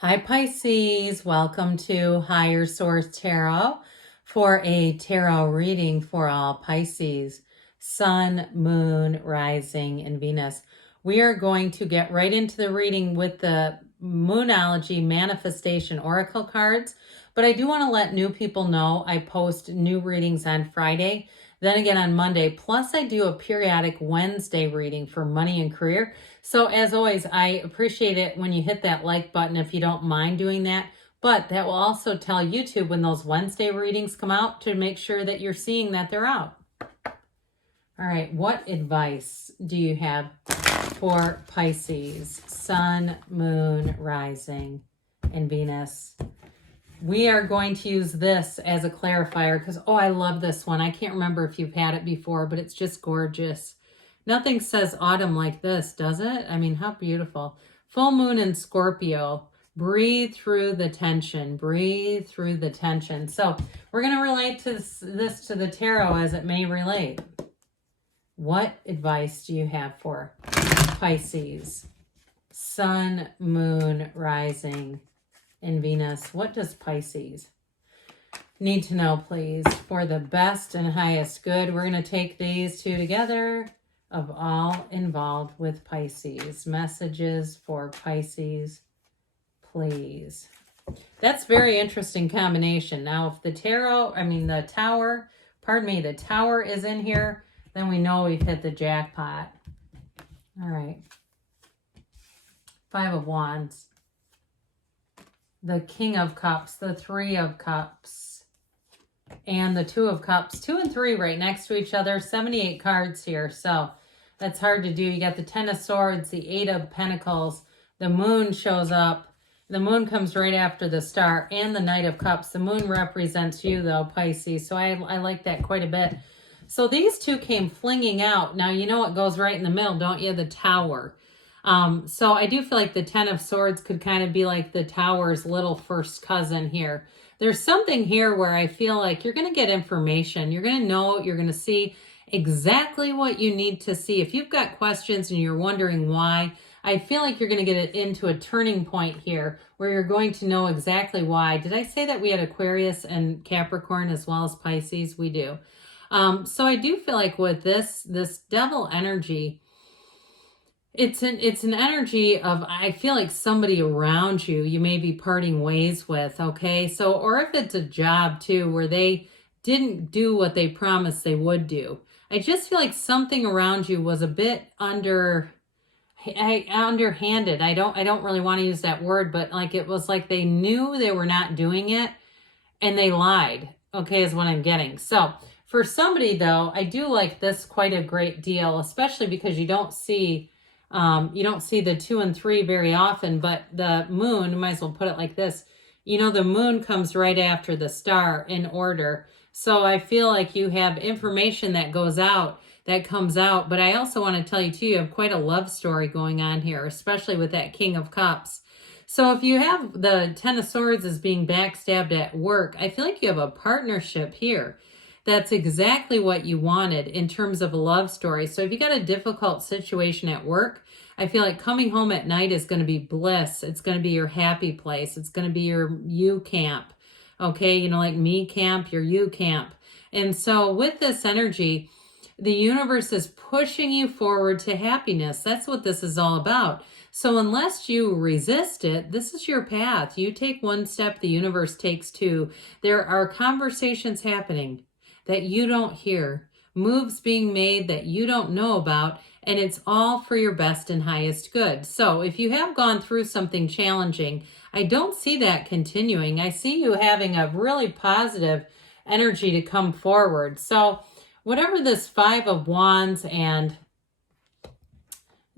Hi Pisces, welcome to Higher Source Tarot for a tarot reading for all Pisces, Sun, Moon, Rising, and Venus. We are going to get right into the reading with the Moonology Manifestation Oracle cards, but I do want to let new people know I post new readings on Friday, then again on Monday, plus I do a periodic Wednesday reading for money and career. So as always, I appreciate it when you hit that like button if you don't mind doing that. But that will also tell YouTube when those Wednesday readings come out to make sure that you're seeing that they're out. All right, what advice do you have for Pisces, Sun, Moon, Rising, and Venus? We are going to use this as a clarifier because, oh, I love this one. I can't remember if you've had it before, but it's just gorgeous. Nothing says autumn like this, does it? I mean, how beautiful. Full moon in Scorpio. Breathe through the tension. Breathe through the tension. So we're going to relate to this to the tarot as it may relate. What advice do you have for Pisces? Sun, Moon, Rising, and Venus. What does Pisces need to know, please? For the best and highest good, we're going to take these two together. Of all involved with Pisces. Messages for Pisces, please. That's very interesting combination. Now, if the the tower is in here, then we know we've hit the jackpot. All right. Five of Wands. The King of Cups, the Three of Cups, and the Two of Cups. 2 and 3 right next to each other. 78 cards here, so that's hard to do. You got the Ten of Swords, the Eight of Pentacles. The Moon shows up. The Moon comes right after the Star, and the Knight of Cups. The Moon represents you, though, Pisces, so I like that quite a bit. So these two came flinging out. Now, you know what goes right in the middle, don't you? The Tower. So I do feel like the Ten of Swords could kind of be like the Tower's little first cousin here. There's something here where I feel like you're going to get information. You're going to know, you're going to see exactly what you need to see. If you've got questions and you're wondering why, I feel like you're going to get it into a turning point here where you're going to know exactly why. Did I say that we had Aquarius and Capricorn as well as Pisces? We do. So I do feel like with this devil energy, it's an energy of, I feel like somebody around you may be parting ways with, okay? So, or if it's a job too, where they didn't do what they promised they would do. I just feel like something around you was a bit underhanded. I don't really want to use that word, but like it was like they knew they were not doing it and they lied, okay, is what I'm getting. So for somebody though, I do like this quite a great deal, especially because you don't see the 2 and 3 very often, but the Moon, you might as well put it like this. You know, the Moon comes right after the Star in order. So I feel like you have information that comes out. But I also want to tell you too, you have quite a love story going on here, especially with that King of Cups. So if you have the Ten of Swords as being backstabbed at work, I feel like you have a partnership here. That's exactly what you wanted in terms of a love story. So if you got a difficult situation at work, I feel like coming home at night is going to be bliss. It's going to be your happy place. It's going to be your you camp. Okay, you know, like me camp, your you camp. And so with this energy, the universe is pushing you forward to happiness. That's what this is all about. So unless you resist it, this is your path. You take one step, the universe takes two. There are conversations happening that you don't hear, moves being made that you don't know about, and it's all for your best and highest good. So if you have gone through something challenging, I don't see that continuing. I see you having a really positive energy to come forward. So whatever this Five of Wands and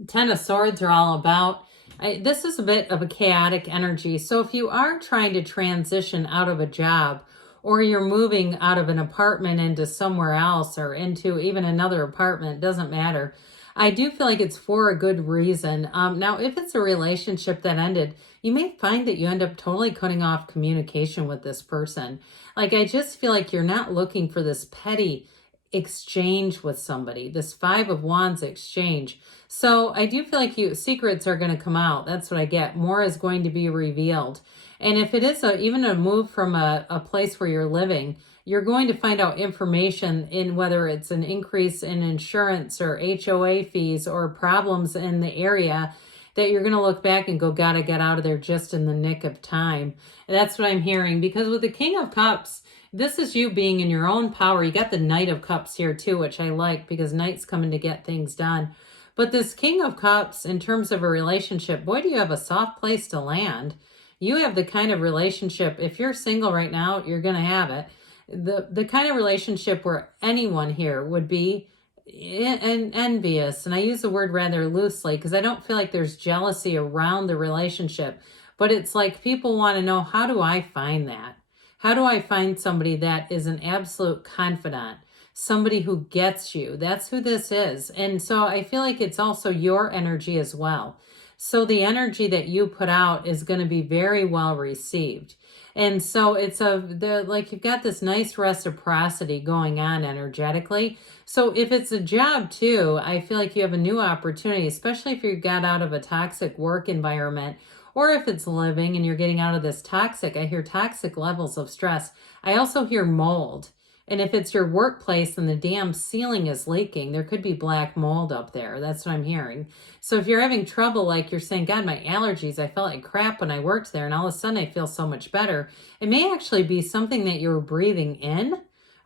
Ten of Swords are all about, this is a bit of a chaotic energy. So if you are trying to transition out of a job, or you're moving out of an apartment into somewhere else or into even another apartment, doesn't matter. I do feel like it's for a good reason. Now, if it's a relationship that ended, you may find that you end up totally cutting off communication with this person. Like, I just feel like you're not looking for this petty exchange with somebody, this Five of Wands exchange. So I do feel like secrets are going to come out. That's what I get. More is going to be revealed. And if it is even a move from a place where you're living, you're going to find out information in whether it's an increase in insurance or HOA fees or problems in the area that you're going to look back and go, gotta get out of there just in the nick of time. And that's what I'm hearing, because with the King of Cups, this is you being in your own power. You got the Knight of Cups here too, which I like because Knight's coming to get things done. But this King of Cups, in terms of a relationship, boy, do you have a soft place to land. You have the kind of relationship, if you're single right now, you're going to have it. The kind of relationship where anyone here would be envious. And I use the word rather loosely because I don't feel like there's jealousy around the relationship. But it's like people want to know, how do I find that? How do I find somebody that is an absolute confidant? Somebody who gets you. That's who this is. And so I feel like it's also your energy as well. So the energy that you put out is going to be very well received. And so it's like you've got this nice reciprocity going on energetically. So if it's a job too, I feel like you have a new opportunity, especially if you got out of a toxic work environment, or if it's living and you're getting out of this toxic. I hear toxic levels of stress. I also hear mold. And if it's your workplace and the damn ceiling is leaking, there could be black mold up there. That's what I'm hearing. So if you're having trouble, like you're saying, God, my allergies, I felt like crap when I worked there, and all of a sudden I feel so much better. It may actually be something that you're breathing in.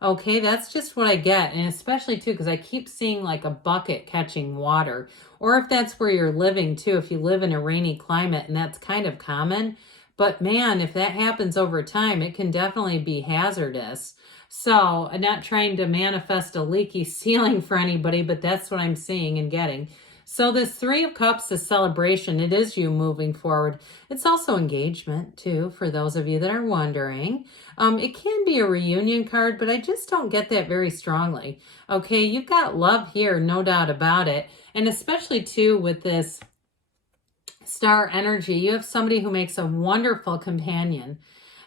Okay, that's just what I get. And especially too, because I keep seeing like a bucket catching water. Or if that's where you're living too, if you live in a rainy climate, and that's kind of common. But man, if that happens over time, it can definitely be hazardous. So I'm not trying to manifest a leaky ceiling for anybody, but that's what I'm seeing and getting. So this Three of Cups is celebration. It is you moving forward. It's also engagement too, for those of you that are wondering. It can be a reunion card, but I just don't get that very strongly. Okay, you've got love here, no doubt about it. And especially too with this star energy, you have somebody who makes a wonderful companion.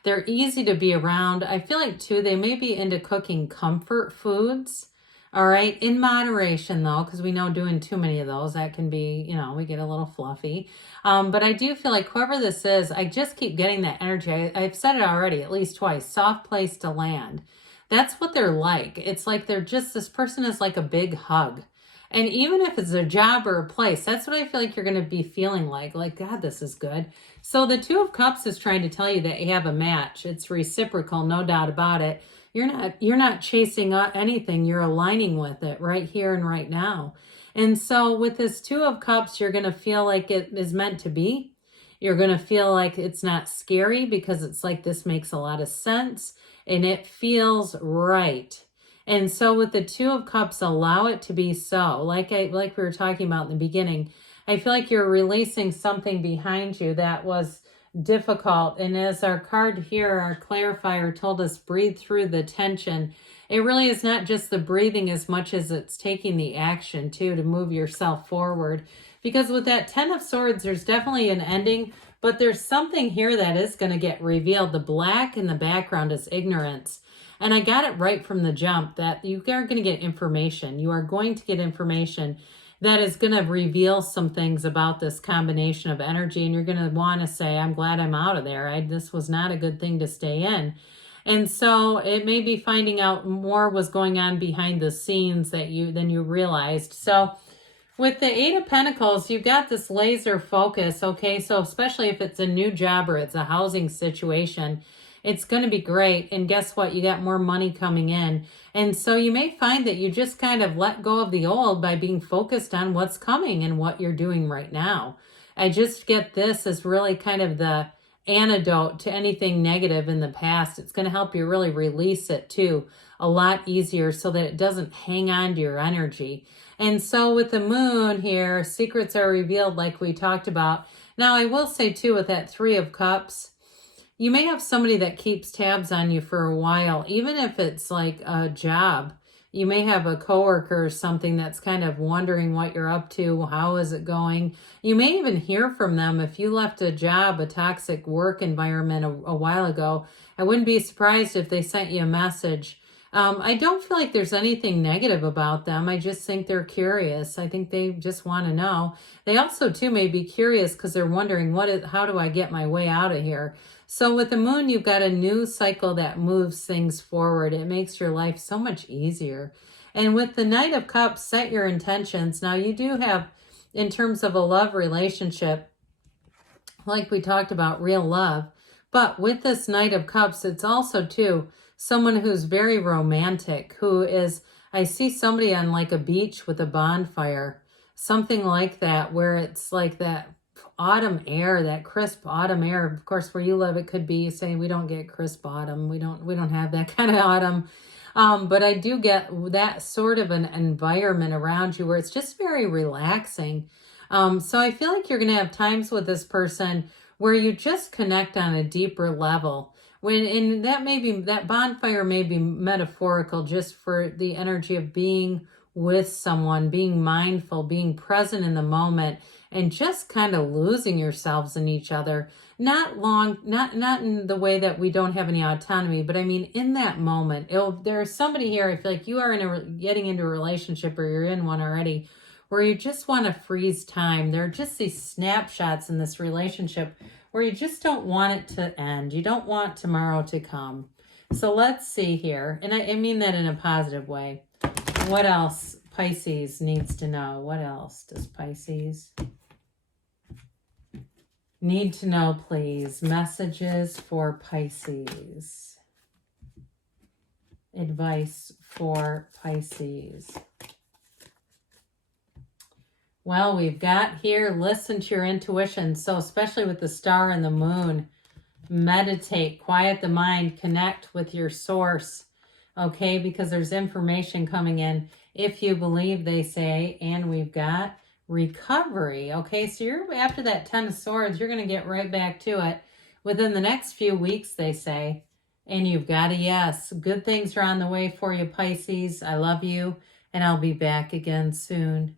They're easy to be around. I feel like too, they may be into cooking comfort foods. All right, in moderation though, because we know doing too many of those, that can be, we get a little fluffy. But I do feel like whoever this is, I just keep getting that energy. I've said it already at least twice, soft place to land. That's what they're like. It's like they're just, this person is like a big hug. And even if it's a job or a place, that's what I feel like you're going to be feeling like, God, this is good. So the Two of Cups is trying to tell you that you have a match. It's reciprocal, no doubt about it. You're not chasing anything. You're aligning with it right here and right now. And so with this Two of Cups, you're going to feel like it is meant to be. You're going to feel like it's not scary because it's like this makes a lot of sense and it feels right. And so with the Two of Cups, allow it to be so. Like we were talking about in the beginning, I feel like you're releasing something behind you that was difficult. And as our card here, our clarifier told us, breathe through the tension. It really is not just the breathing as much as it's taking the action too to move yourself forward. Because with that Ten of Swords, there's definitely an ending, but there's something here that is going to get revealed. The black in the background is ignorance. And I got it right from the jump that you are going to get information. You are going to get information that is going to reveal some things about this combination of energy. And you're going to want to say, I'm glad I'm out of there. This was not a good thing to stay in. And so it may be finding out more was going on behind the scenes than you realized. So with the Eight of Pentacles, you've got this laser focus. Okay, so especially if it's a new job or it's a housing situation, it's going to be great. And guess what? You got more money coming in. And so you may find that you just kind of let go of the old by being focused on what's coming and what you're doing right now. I just get this as really kind of the antidote to anything negative in the past. It's going to help you really release it too a lot easier so that it doesn't hang on to your energy. And so with the moon here, secrets are revealed like we talked about. Now I will say too, with that Three of Cups, you may have somebody that keeps tabs on you for a while, even if it's like a job. You may have a coworker or something that's kind of wondering what you're up to. How is it going? You may even hear from them if you left a job, a toxic work environment a while ago. I wouldn't be surprised if they sent you a message I don't feel like there's anything negative about them. I just think they're curious. I think they just want to know. They also too may be curious because they're wondering how do I get my way out of here? So with the moon, you've got a new cycle that moves things forward. It makes your life so much easier. And with the Knight of Cups, set your intentions. Now you do have, in terms of a love relationship, like we talked about, real love. But with this Knight of Cups, it's also too someone who's very romantic, who is, I see somebody on like a beach with a bonfire, something like that, where it's like that autumn air, that crisp autumn air. Of course, where you live, it could be, say, we don't get crisp autumn. We don't have that kind of autumn. But I do get that sort of an environment around you where it's just very relaxing. So I feel like you're going to have times with this person where you just connect on a deeper level. And that bonfire may be metaphorical just for the energy of being with someone, being mindful, being present in the moment, and just kind of losing yourselves in each other. Not in the way that we don't have any autonomy, but I mean, in that moment, there's somebody here, I feel like you are getting into a relationship, or you're in one already, where you just want to freeze time. There are just these snapshots in this relationship where you just don't want it to end. You don't want tomorrow to come. So let's see here. And I mean that in a positive way. What else Pisces needs to know? What else does Pisces need to know, please? Messages for Pisces. Advice for Pisces. Well, we've got here, listen to your intuition. So especially with the star and the moon, meditate, quiet the mind, connect with your source, okay? Because there's information coming in. If you believe, they say, and we've got recovery, okay? So you're, after that 10 of Swords, you're going to get right back to it within the next few weeks, they say. And you've got a yes. Good things are on the way for you, Pisces. I love you, and I'll be back again soon.